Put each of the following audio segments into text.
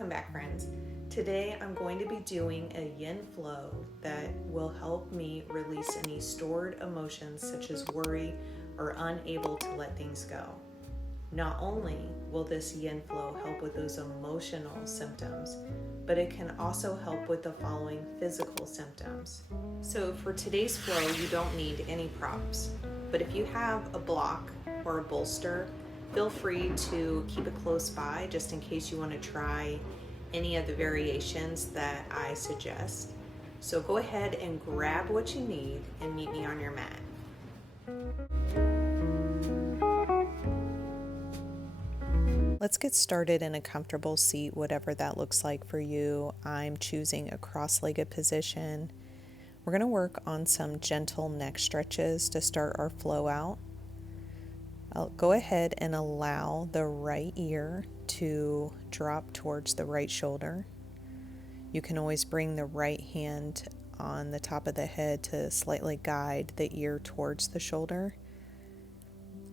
Welcome back, friends. Today I'm going to be doing a yin flow that will help me release any stored emotions such as worry or unable to let things go. Not only will this yin flow help with those emotional symptoms, but it can also help with the following physical symptoms. So for today's flow, you don't need any props, but if you have a block or a bolster, feel free to keep it close by just in case you want to try any of the variations that I suggest. So go ahead and grab what you need and meet me on your mat. Let's get started in a comfortable seat, whatever that looks like for you. I'm choosing a cross-legged position. We're going to work on some gentle neck stretches to start our flow out. I'll go ahead and allow the right ear to drop towards the right shoulder. You can always bring the right hand on the top of the head to slightly guide the ear towards the shoulder.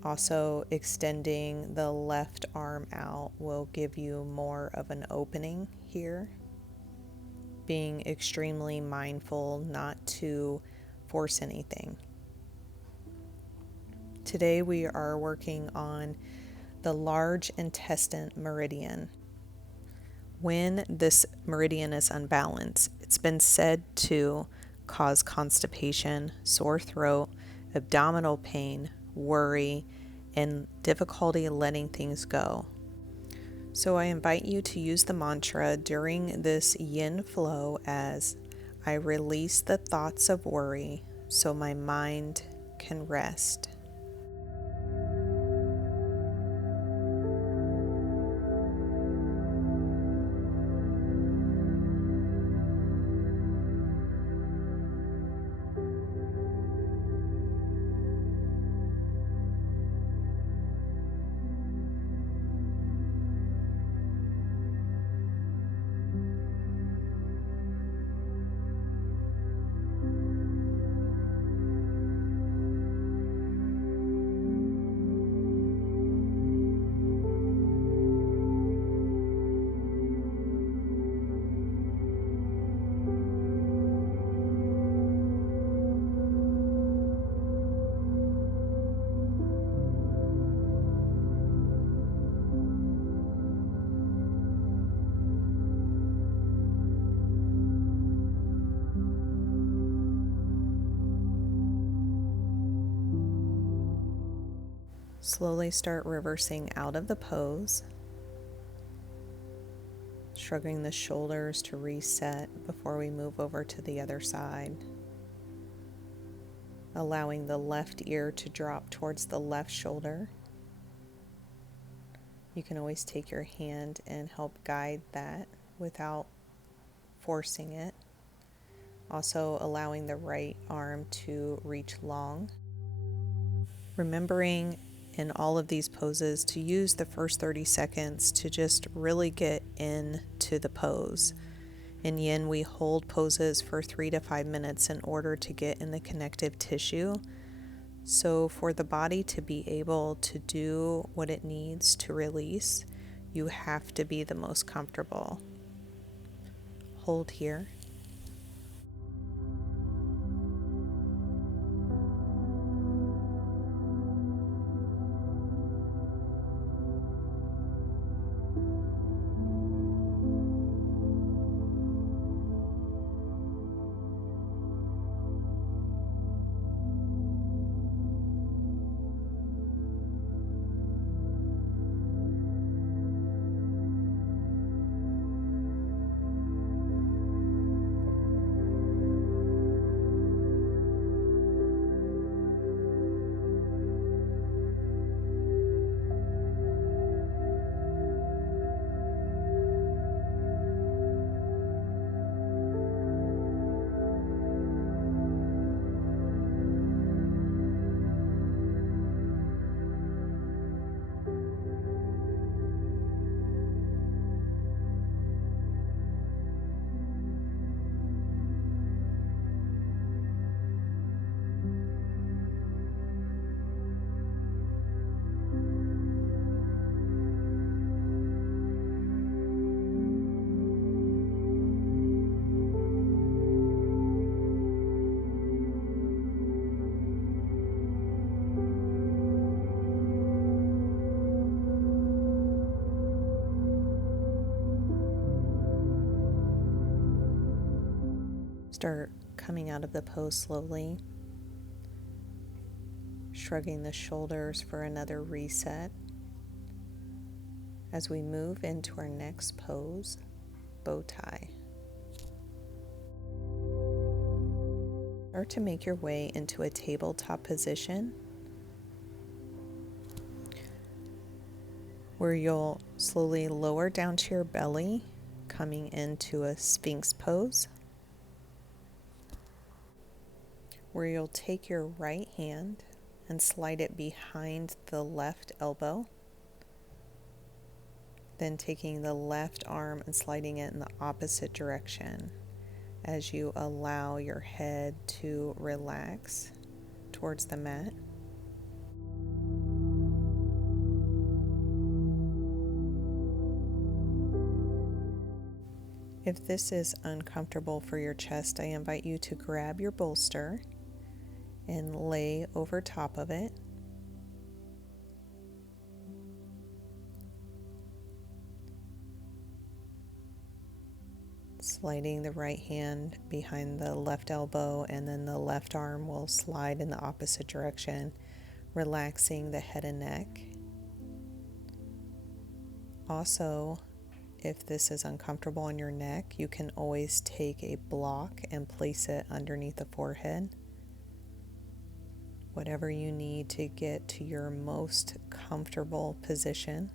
Also, extending the left arm out will give you more of an opening here. Being extremely mindful not to force anything. Today we are working on the large intestine meridian. When this meridian is unbalanced, it's been said to cause constipation, sore throat, abdominal pain, worry, and difficulty letting things go. So I invite you to use the mantra during this yin flow as I release the thoughts of worry so my mind can rest. Slowly start reversing out of the pose, shrugging the shoulders to reset before we move over to the other side. Allowing the left ear to drop towards the left shoulder. You can always take your hand and help guide that without forcing it. Also allowing the right arm to reach long. Remembering in all of these poses to use the first 30 seconds to just really get into the pose. In yin, we hold poses for 3 to 5 minutes in order to get in the connective tissue. So for the body to be able to do what it needs to release, you have to be the most comfortable. Hold here. Start coming out of the pose slowly, shrugging the shoulders for another reset. As we move into our next pose, bow tie. Start to make your way into a tabletop position where you'll slowly lower down to your belly, coming into a Sphinx pose, where you'll take your right hand and slide it behind the left elbow, then taking the left arm and sliding it in the opposite direction as you allow your head to relax towards the mat. If this is uncomfortable for your chest, I invite you to grab your bolster and lay over top of it. Sliding the right hand behind the left elbow, and then the left arm will slide in the opposite direction, relaxing the head and neck. Also, if this is uncomfortable on your neck, you can always take a block and place it underneath the forehead. Whatever you need to get to your most comfortable position.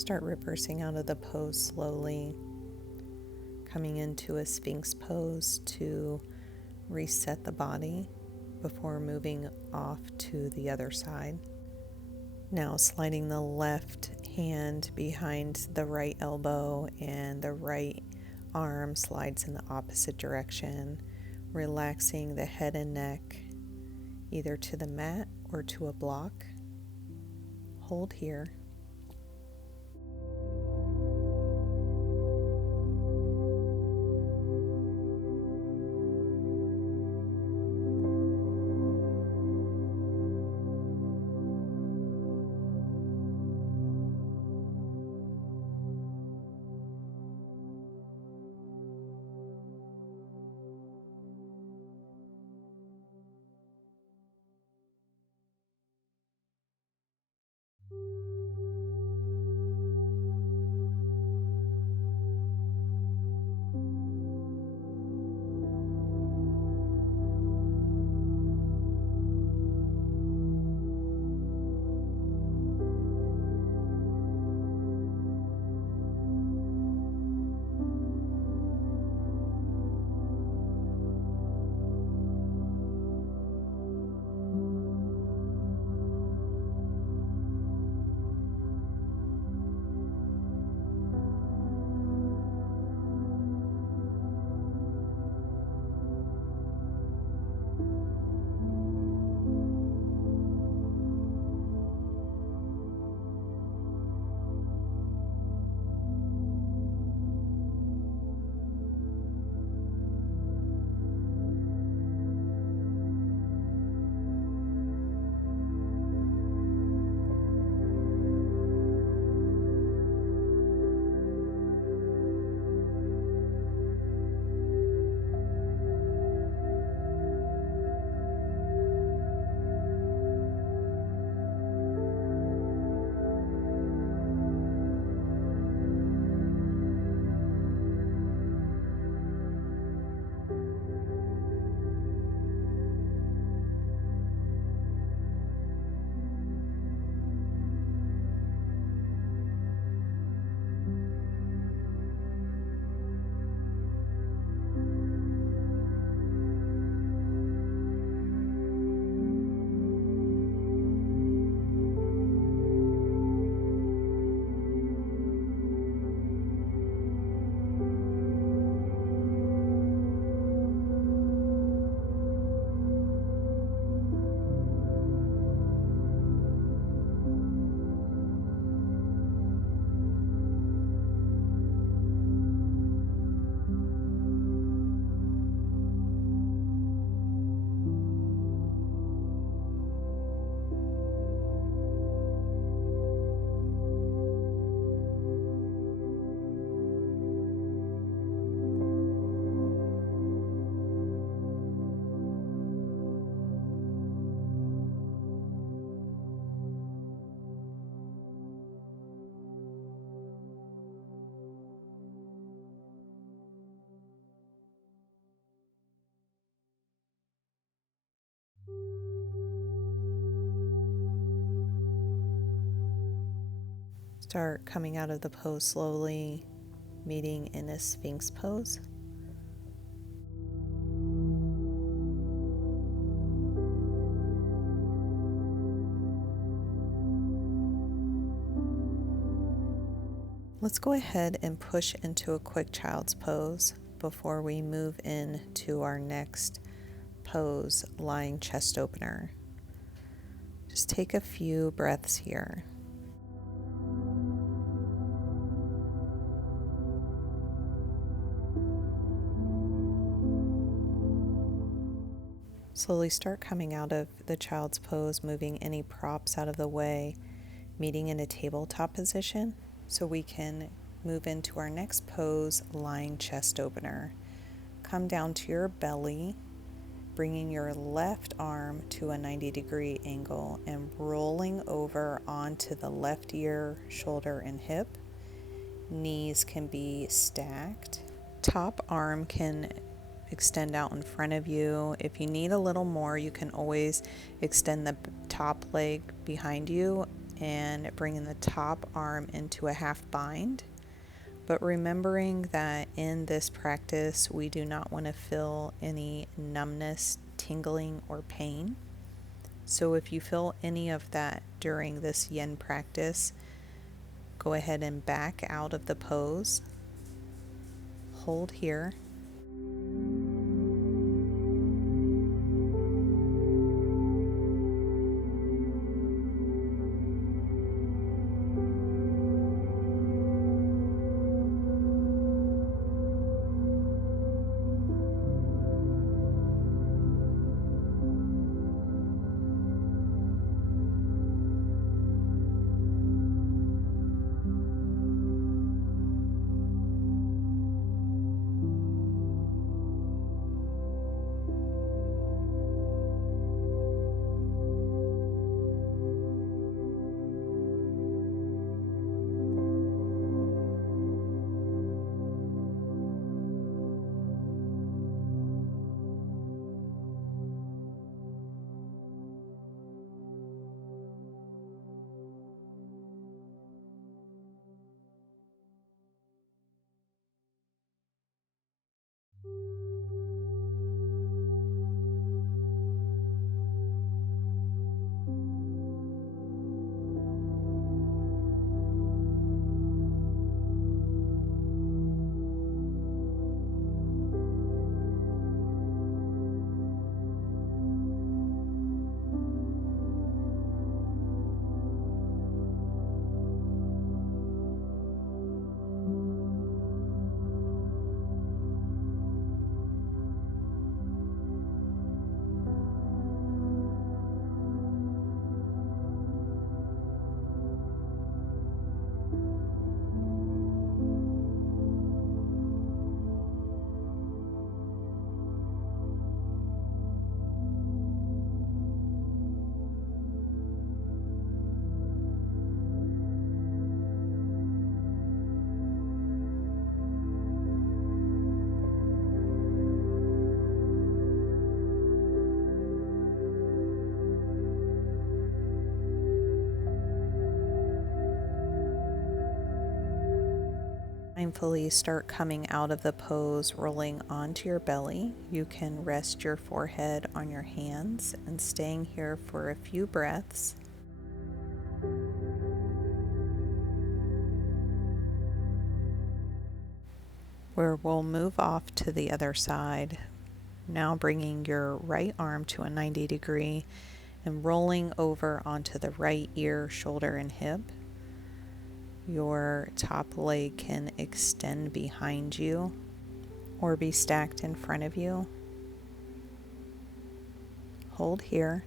Start reversing out of the pose slowly, coming into a Sphinx pose to reset the body before moving off to the other side. Now sliding the left hand behind the right elbow and the right arm slides in the opposite direction, relaxing the head and neck either to the mat or to a block. Hold here. Start coming out of the pose slowly, meeting in a Sphinx pose. Let's go ahead and push into a quick child's pose before we move into our next pose, lying chest opener. Just take a few breaths here. Slowly start coming out of the child's pose, moving any props out of the way, meeting in a tabletop position so we can move into our next pose, lying chest opener. Come down to your belly, bringing your left arm to a 90-degree angle and rolling over onto the left ear, shoulder, and hip. Knees can be stacked. Top arm can extend out in front of you. If you need a little more, you can always extend the top leg behind you and bringing the top arm into a half bind. But remembering that in this practice, we do not want to feel any numbness, tingling, or pain. So if you feel any of that during this yin practice, go ahead and back out of the pose. Hold here. Mindfully start coming out of the pose, rolling onto your belly. You can rest your forehead on your hands and staying here for a few breaths. Where we'll move off to the other side. Now bringing your right arm to a 90 degree and rolling over onto the right ear, shoulder, and hip. Your top leg can extend behind you or be stacked in front of you. Hold here.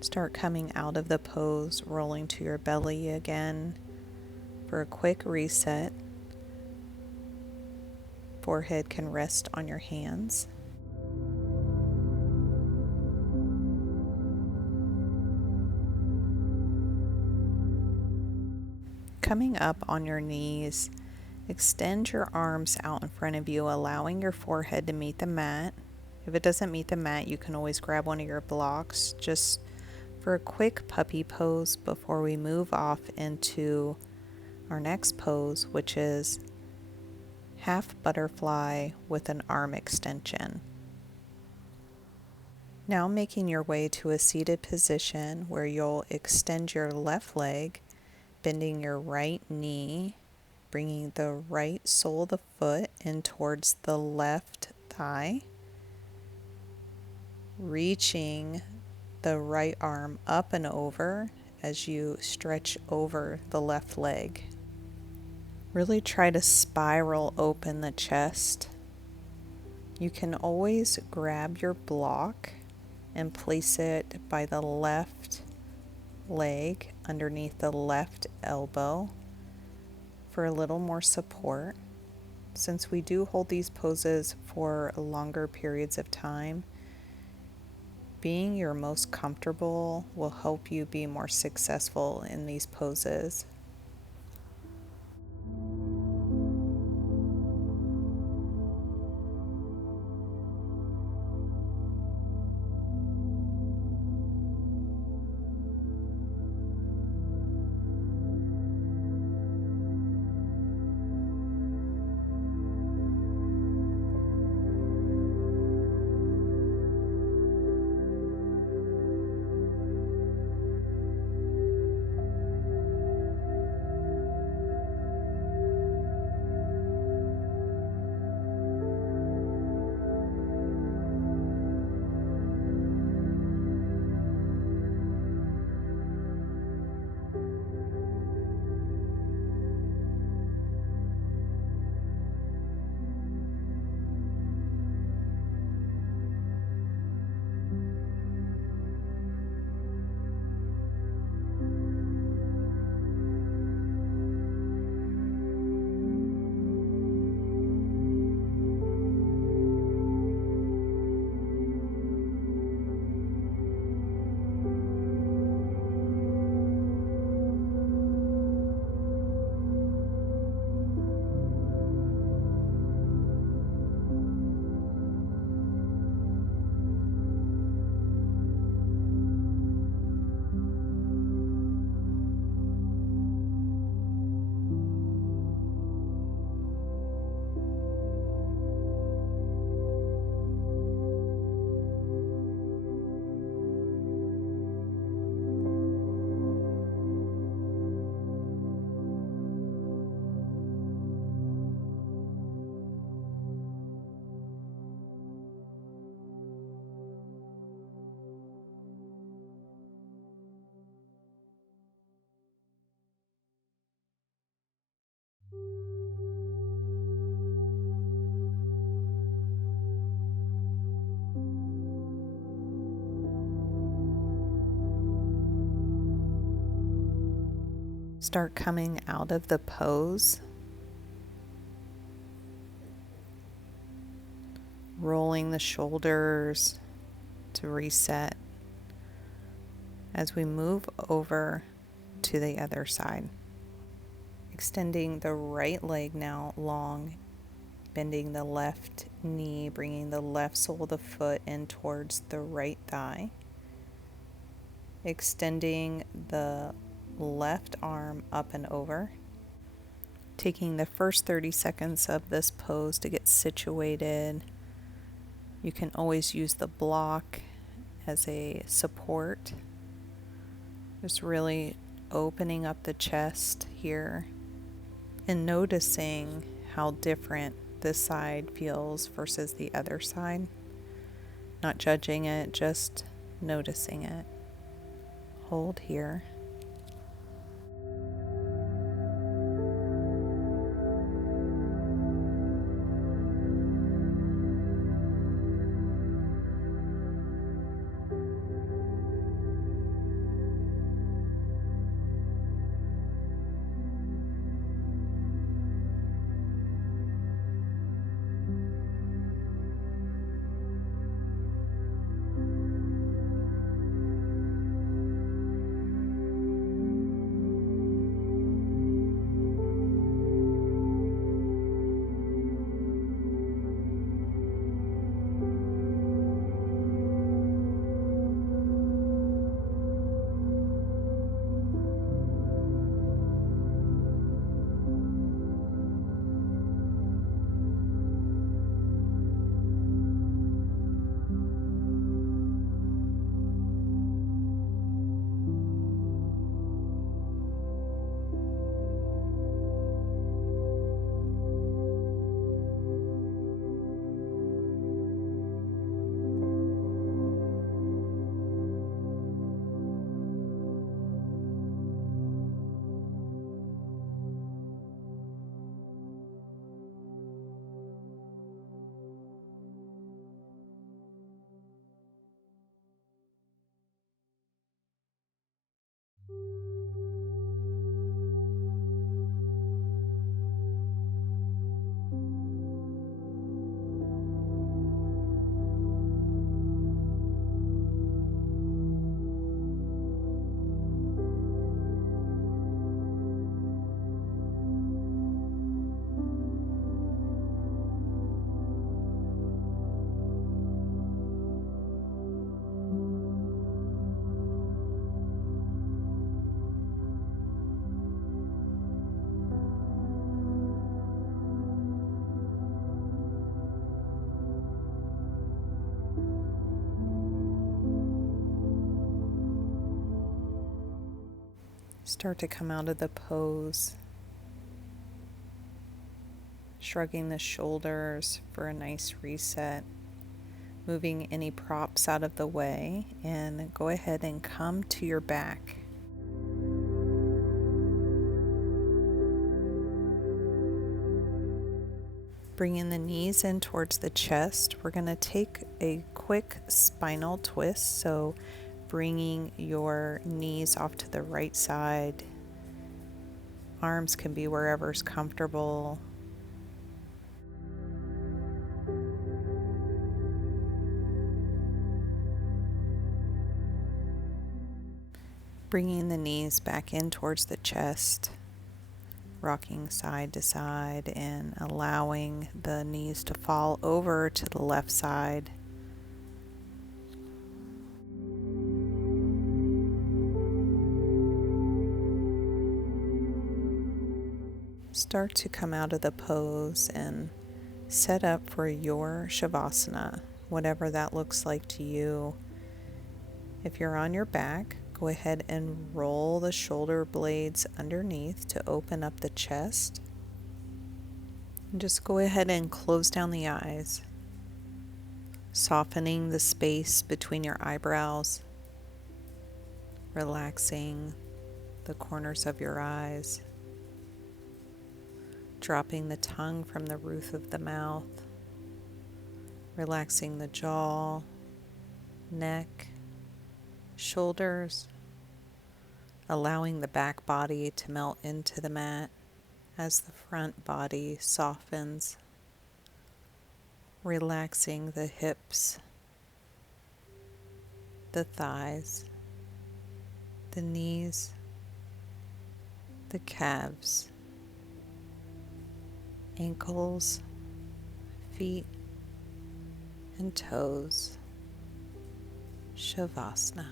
Start coming out of the pose, rolling to your belly again for a quick reset. Forehead can rest on your hands. Coming up on your knees, extend your arms out in front of you, allowing your forehead to meet the mat. If it doesn't meet the mat, you can always grab one of your blocks just for a quick puppy pose before we move off into our next pose, which is half butterfly with an arm extension. Now making your way to a seated position where you'll extend your left leg, bending your right knee, bringing the right sole of the foot in towards the left thigh, reaching the right arm up and over as you stretch over the left leg. Really try to spiral open the chest. You can always grab your block and place it by the left leg underneath the left elbow for a little more support. Since we do hold these poses for longer periods of time, being your most comfortable will help you be more successful in these poses. Start coming out of the pose, rolling the shoulders to reset as we move over to the other side. Extending the right leg now long, bending the left knee, bringing the left sole of the foot in towards the right thigh. Extending the left arm up and over. Taking the first 30 seconds of this pose to get situated. You can always use the block as a support. Just really opening up the chest here and noticing how different this side feels versus the other side. Not judging it, just noticing it. Hold here. Start to come out of the pose, shrugging the shoulders for a nice reset, moving any props out of the way, and go ahead and come to your back. Bringing the knees in towards the chest, we're going to take a quick spinal twist, so bringing your knees off to the right side. Arms can be wherever's comfortable. Bringing the knees back in towards the chest, rocking side to side and allowing the knees to fall over to the left side. Start to come out of the pose and set up for your Shavasana, whatever that looks like to you. If you're on your back, go ahead and roll the shoulder blades underneath to open up the chest. And just go ahead and close down the eyes, softening the space between your eyebrows, relaxing the corners of your eyes, dropping the tongue from the roof of the mouth, relaxing the jaw, neck, shoulders, allowing the back body to melt into the mat as the front body softens, relaxing the hips, the thighs, the knees, the calves, ankles, feet, and toes. Shavasana.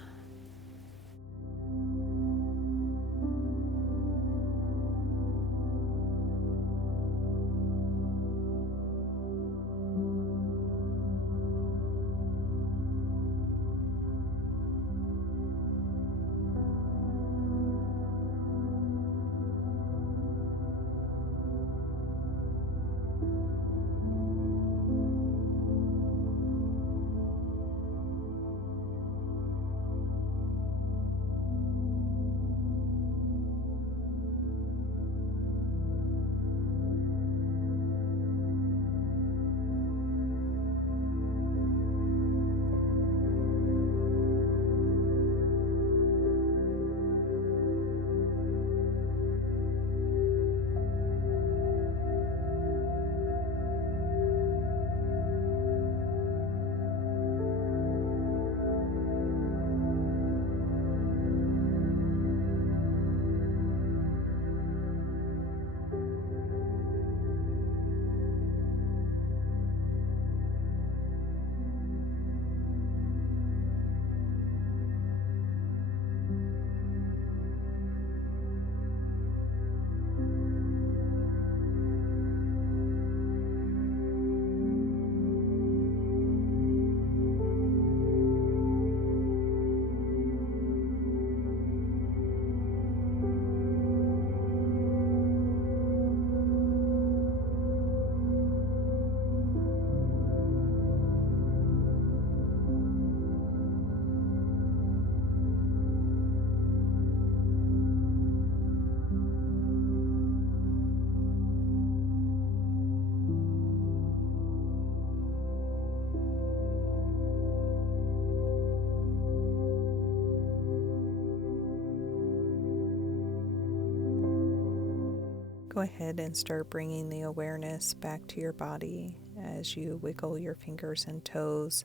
Go ahead and start bringing the awareness back to your body as you wiggle your fingers and toes,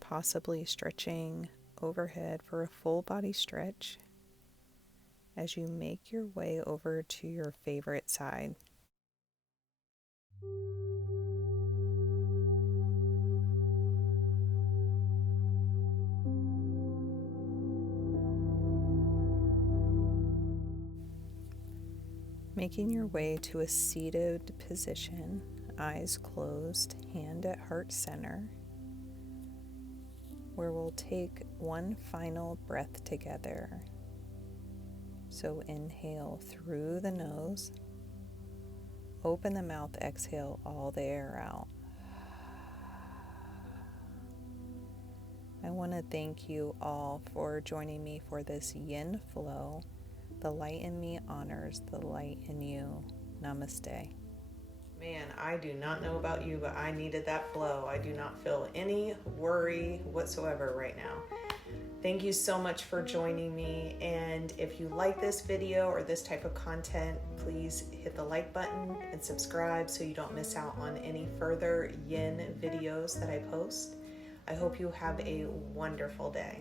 possibly stretching overhead for a full body stretch as you make your way over to your favorite side. Making your way to a seated position, eyes closed, hand at heart center, where we'll take one final breath together. So inhale through the nose, open the mouth, exhale all the air out. I want to thank you all for joining me for this yin flow. The light in me honors the light in you. Namaste. Man, I do not know about you, but I needed that flow. I do not feel any worry whatsoever right now. Thank you so much for joining me. And if you like this video or this type of content, please hit the like button and subscribe so you don't miss out on any further yin videos that I post. I hope you have a wonderful day.